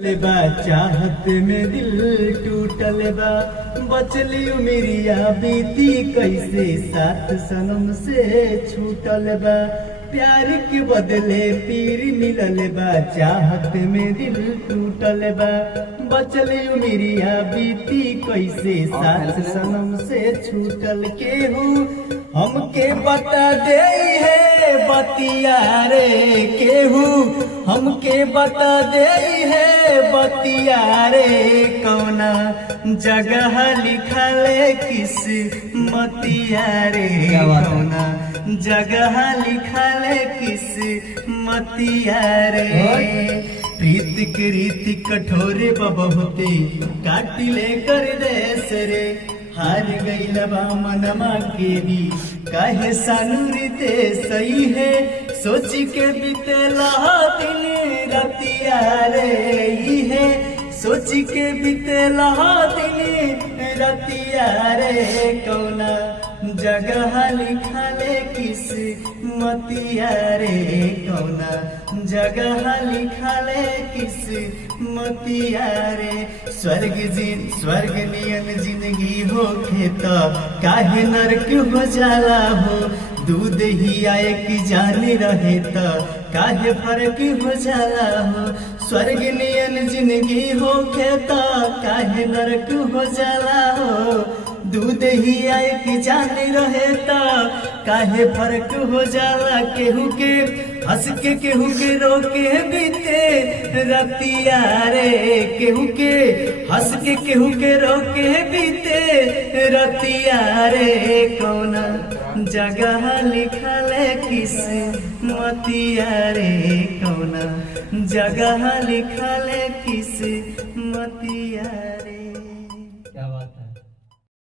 बा चाहत में दिल टूटल बा, बचली उमरिया बीती कैसे साथ सनम से छूटल बा। प्यार के बदले पीर मिलल बा, चाहत में दिल टूटल बा, बचली उमरिया बीती कैसे साथ सनम से छूटल। केहू हमके बता दे है बतिया रे, केहू हमके बता दे है बतिया रे, कौना जगह लिखल किस मतिया रे, कौना जगह लिखल किस मतिया रे। प्रीत के रीति कठोरे बहुते काटिले कर देस रे, हार गईल बा मनमा के भी काहे सानुरिते सही है, सोच के बीतेला दिन रतिया रे, ही है सोच के बीतेला दिन रतिया रे, कौना जगह लिखले किस मतिया रे, कौना जगह लिखले किस मतिया रे। स्वर्ग नियन जिंदगी हो खेता काहे नरक हो जाला हो, दूध ही आए कि जाने रहे त काहे फर्क हो जाला हो। स्वर्ग नियन जिंदगी हो खेता काहे नरक हो जाला हो, दूध ही आए कि जाने रहे त काहे फर्क हो जाला। केहू के हंस के केहू के रोके बीते रतिया रे, केहू के हंस के केहू के रोके बीते रतिया रे, कौना जगह लिखल किस मतिया रे, कौना जगह लिखल किस मतिया रे।